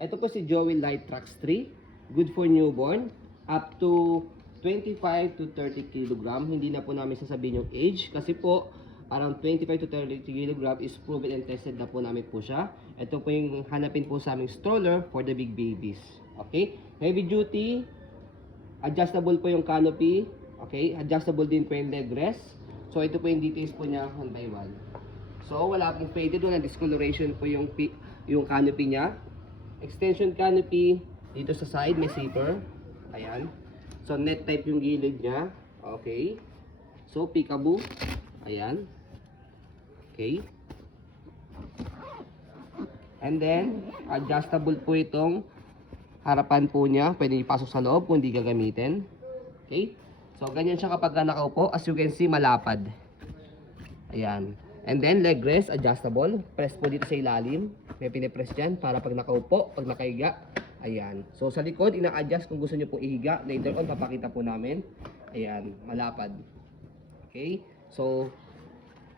Ito po si Joey Light Trax 3. Good for newborn. Up to 25 to 30 kg. Hindi na po namin sasabihin yung age. Kasi po, around 25 to 30 kg is proven and tested na po namin po siya. Ito po yung hanapin po sa aming stroller for the big babies. Okay? Heavy duty. Adjustable po yung canopy. Okay? Adjustable din po yung leg rest. So, ito po yung details po niya one by one. So, wala pong faded, walang discoloration po yung canopy niya. Extension canopy, dito sa side may zipper. Ayan. So, net type yung gilid niya. Okay. So, peekaboo. Ayan. Okay. And then, adjustable po itong harapan po niya. Pwede ipasok sa loob kung hindi gagamitin. Okay. So, ganyan siya kapag nakaupo. As you can see, malapad. Ayan. And then, leg rest, adjustable. Press po dito sa ilalim. May pinipress dyan para pag nakaupo, pag nakahiga. Ayan. So, sa likod, ina-adjust kung gusto nyo po ihiga. Later on, papakita po namin. Ayan. Malapad. Okay. So,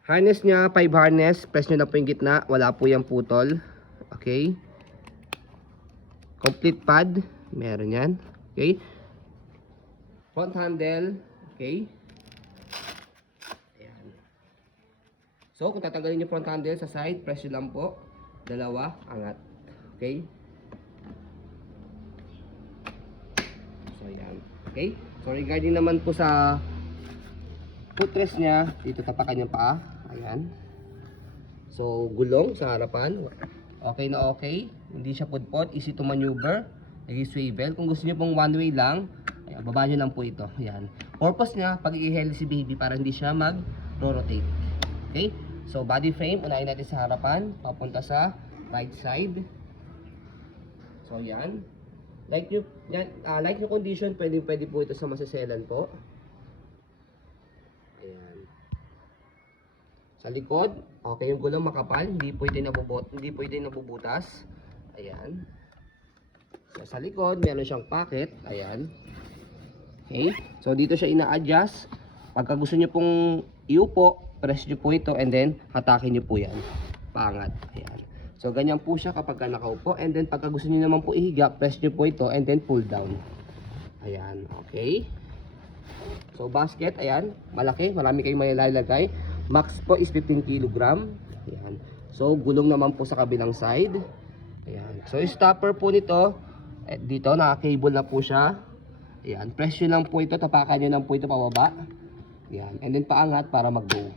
harness niya, 5 harness. Press nyo na po yung gitna. Wala po yung putol. Okay. Complete pad. Meron yan. Okay. Front handle. Okay. So, kung tatanggalin yung front handle sa side, press nyo lang po. Dalawa, angat. Okay? So, yan. Okay? So, regarding naman po sa footrest niya, dito tapakan yung paa. Ayan. So, gulong sa harapan. Okay na okay. Hindi siya pudpod. Easy to maneuver. Nag-swivel. Kung gusto nyo pong one way lang, ayan, baba nyo lang po ito. Ayan. Purpose niya, pag i-heli si baby para hindi siya mag-rotate. Okay? So, body frame, unahin natin sa harapan, papunta sa right side. So, yan. Like yung condition, pwede po ito sa masaselan po. Ayan. Sa likod, okay yung gulong makapal, hindi po ito nabubutas. Ayan. So, sa likod, meron siyang pocket. Ayan. Okay. So, dito siya ina-adjust. Pagka gusto nyo pong iupo, press nyo po ito and then hatakin nyo po yan. Pangat. Ayan. So, ganyan po siya kapag nakaupo. And then, pagka gusto nyo naman po ihiga, press nyo po ito and then pull down. Ayan. Okay. So, basket. Ayan. Malaki. Marami kayong mailalagay. Max po is 15 kg. Ayan. So, gulong naman po sa kabilang side. Ayan. So, yung stopper po nito, dito, naka-cable na po siya. Ayan. Press nyo lang po ito. Tapakan nyo lang po ito pababa. Ayan. And then, paangat para mag-go.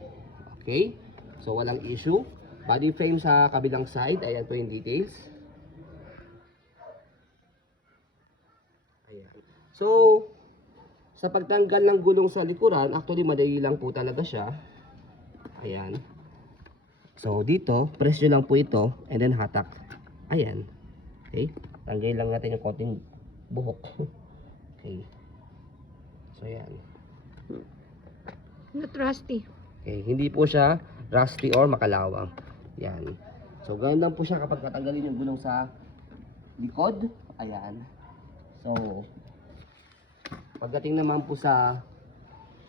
Okay? So, walang issue. Body frame sa kabilang side. Ayan po yung details. Ayan. So, sa pagtanggal ng gulong sa likuran, actually, madali lang po talaga siya. Ayan. So, dito, press nyo lang po ito, and then hatak. Ayan. Okay? Tanggalin lang natin yung konting buhok. Okay. So, ayan. Not rusty. Okay, hindi po siya rusty or makalawang. Yan. So, ganun lang po siya kapag natanggalin yung gulong sa likod. Ayan. So, pagdating naman po sa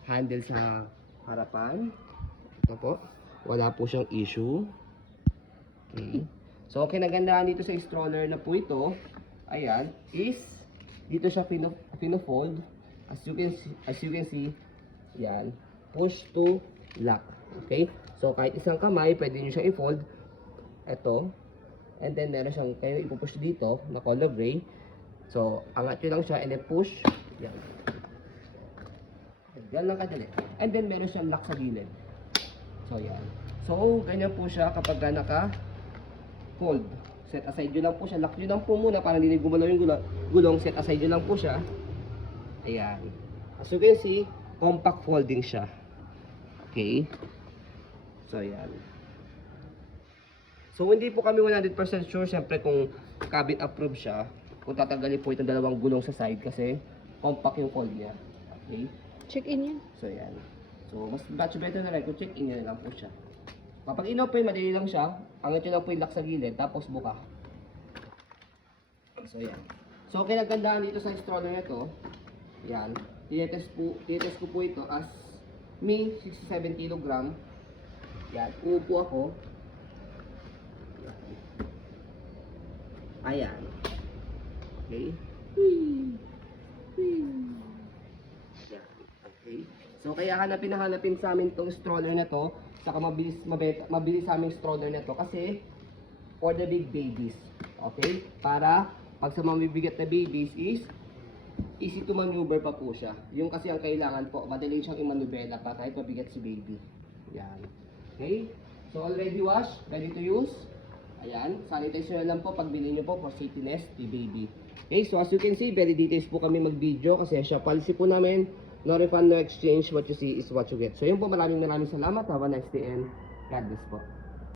handle sa harapan, ito po, wala po siyang issue. Okay. So, kinagandaan dito sa stroller na po ito, ayan, is dito siya pino-fold. As you can see, yan, push to lock. Okay? So, kahit isang kamay, pwede nyo siyang i-fold. Ito. And then, meron siyang, kayo ipupush dito, na color gray. So, angat nyo lang siya, and then push. Yan. Yan lang kadali. And then, meron siyang lock sa gilid. So, yan. So, ganyan po siya kapag naka-fold. Set aside nyo lang po siya. Lock nyo lang po muna para hindi gumalaw yung gulong. Set aside nyo lang po siya. Ayan. As you can see, compact folding siya. Okay. So, yan. So, hindi po kami 100% sure, siyempre, kung cabin approved siya, kung tatanggalin po itong dalawang gulong sa side kasi compact yung fold niya. Okay. Check in yan. So, yan. So, mas much better na rin kung check in nyo lang po siya. Kapag in-open, madali lang siya. Angat nyo lang po yung lock sa gilid, tapos buka. So, yan. So, kinagandaan dito sa stroller na ito, yan. Tinetest ko po ito as me 67 kg. Yan. Uupo ako. Ayan. Okay. Yan. Okay. So kaya hanapin sa amin tong stroller na to. Saka mabilis sa aming stroller na to kasi for the big babies. Okay? Para pag sa mga bibigat na babies is easy to maneuver pa po siya. Yung kasi ang kailangan po, madali siyang i-manubela pa kahit mabigat si baby. Yan. Okay? So already washed, ready to use. Ayan, sanitize nyo na lang po pag bilhin nyo po for safetyness ni baby. Okay, so as you can see, very details po kami mag-video kasi siya policy po namin, no refund, no exchange, what you see is what you get. So yun po, maraming salamat. Have a nice day and God bless po.